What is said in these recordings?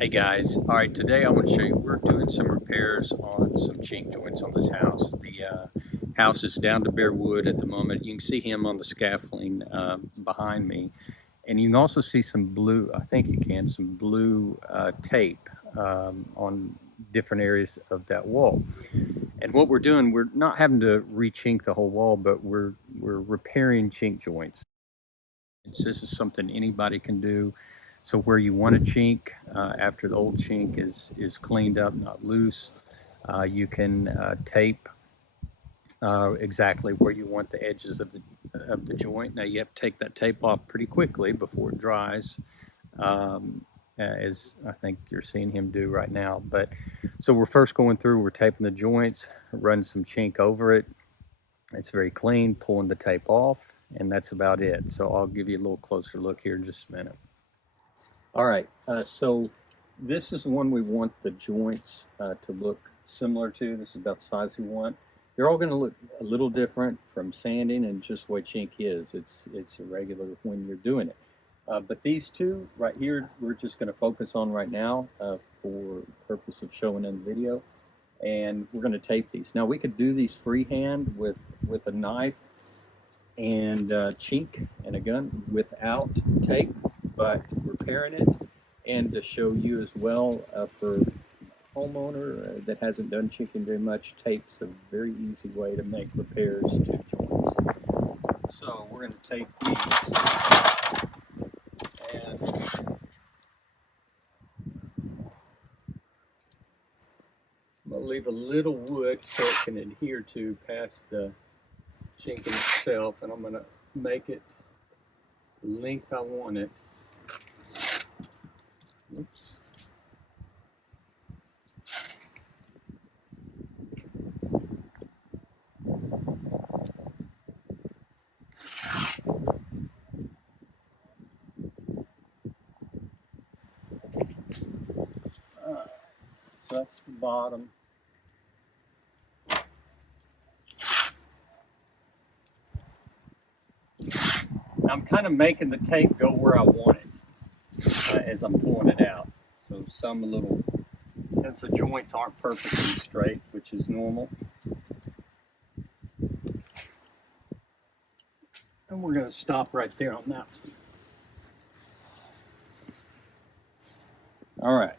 Hey guys, all right, today I want to show you, we're doing some repairs on some chink joints on this house. The house is down to bare wood at the moment. You can see him on the scaffolding behind me. And you can also see some blue, I think you can, some blue tape on different areas of that wall. And what we're doing, we're not having to re-chink the whole wall, but we're repairing chink joints. This is something anybody can do. So where you want to chink after the old chink is cleaned up, not loose, you can tape exactly where you want the edges of the joint. Now you have to take that tape off pretty quickly before it dries, as I think you're seeing him do right now. But so we're first going through, we're taping the joints, running some chink over it. It's very clean, pulling the tape off, and that's about it. So I'll give you a little closer look here in just a minute. All right, so this is the one we want the joints to look similar to. This is about the size we want. They're all going to look a little different from sanding and just the way chink is. It's irregular when you're doing it. But these two right here, we're just going to focus on right now for the purpose of showing in the video. And we're going to tape these. Now we could do these freehand with a knife and chink and a gun without tape, but repairing it, and to show you as well for a homeowner that hasn't done chinking very much, tape's a very easy way to make repairs to joints. So we're going to tape these, and I'm going to leave a little wood so it can adhere to past the chinking itself, and I'm going to make it the length I want it. Oops. So that's the bottom. I'm kind of making the tape go where I want it as I'm pulling it out. So some a little, since the joints aren't perfectly straight, which is normal. And we're going to stop right there on that. All right.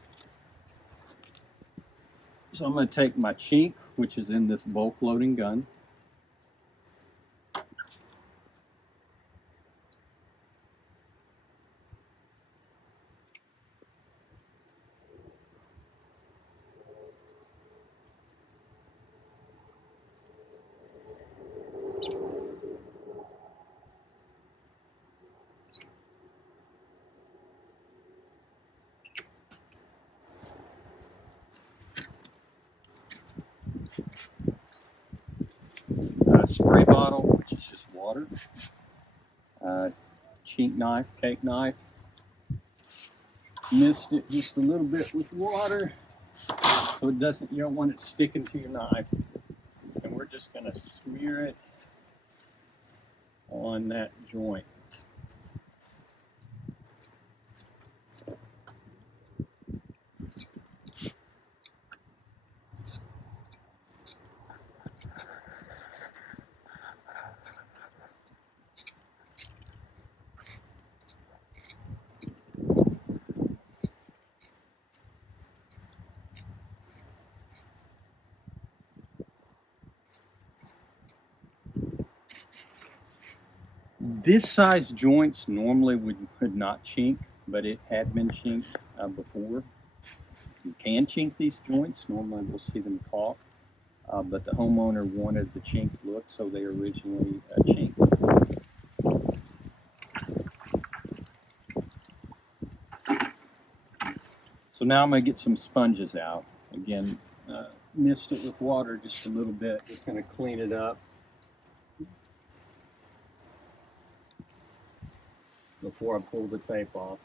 So I'm going to take my chink, which is in this bulk loading gun. Spray bottle, which is just water. Chink knife, cake knife. Mist it just a little bit with water so it doesn't, you don't want it sticking to your knife. And we're just going to smear it on that joint. This size joints normally would not chink, but it had been chinked before. You can chink these joints. Normally we'll see them caulk, but the homeowner wanted the chinked look, so they originally chinked. So now I'm going to get some sponges out. Again, mist it with water just a little bit. Just going to clean it up before I pull the tape off.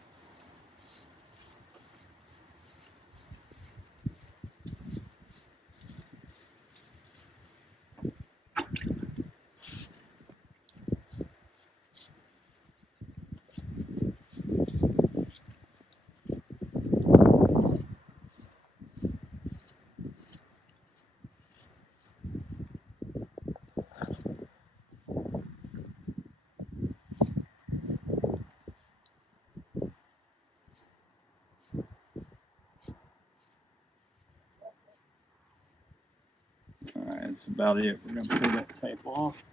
that's about it. We're going to pull that tape off.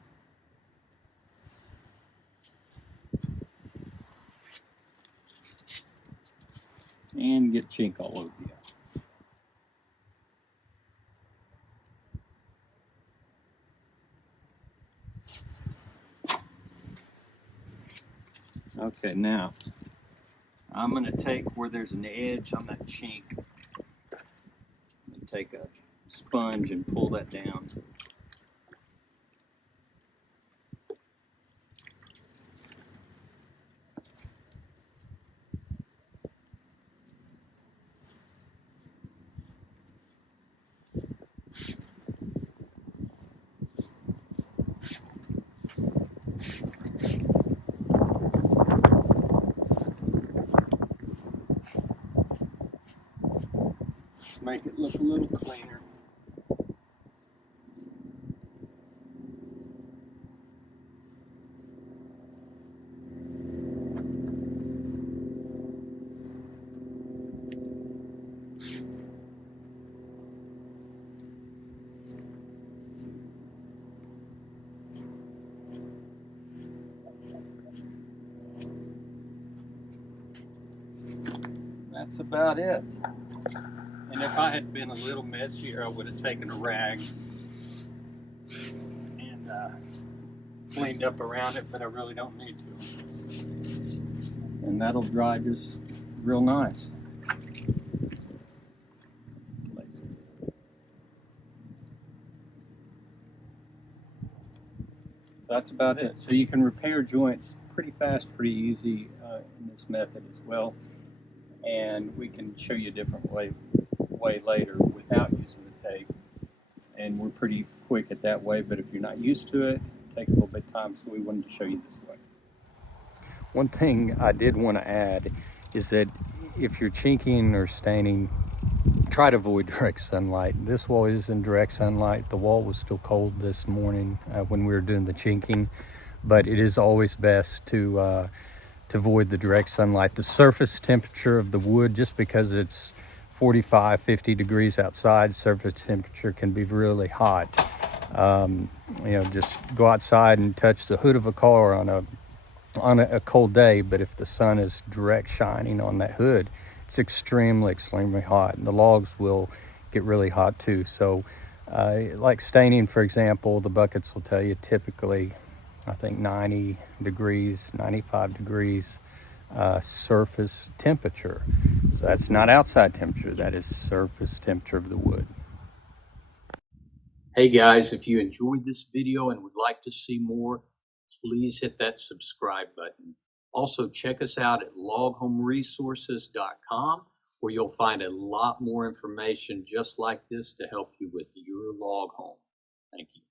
And get chink all over you. Okay, now I'm going to take where there's an edge on that chink and take a sponge and pull that down. Make it look a little cleaner. That's about it. And if I had been a little messier, I would have taken a rag and cleaned up around it, but I really don't need to. And that'll dry just real nice. So that's about it. So you can repair joints pretty fast, pretty easy in this method as well. And we can show you a different way later without using the tape. And we're pretty quick at that way, but if you're not used to it, it takes a little bit of time, so we wanted to show you this way. One thing I did want to add is that if you're chinking or staining, try to avoid direct sunlight. This wall is in direct sunlight. The wall was still cold this morning when we were doing the chinking, but it is always best to avoid the direct sunlight. The surface temperature of the wood, just because it's 45, 50 degrees outside, surface temperature can be really hot. You know, just go outside and touch the hood of a car on a cold day, but if the sun is direct shining on that hood, it's extremely hot, and the logs will get really hot too. So like staining, for example, the buckets will tell you typically, I think 90 degrees, 95 degrees surface temperature. So that's not outside temperature, that is surface temperature of the wood. Hey guys, if you enjoyed this video and would like to see more, please hit that subscribe button. Also, check us out at loghomeresources.com, where you'll find a lot more information just like this to help you with your log home. Thank you.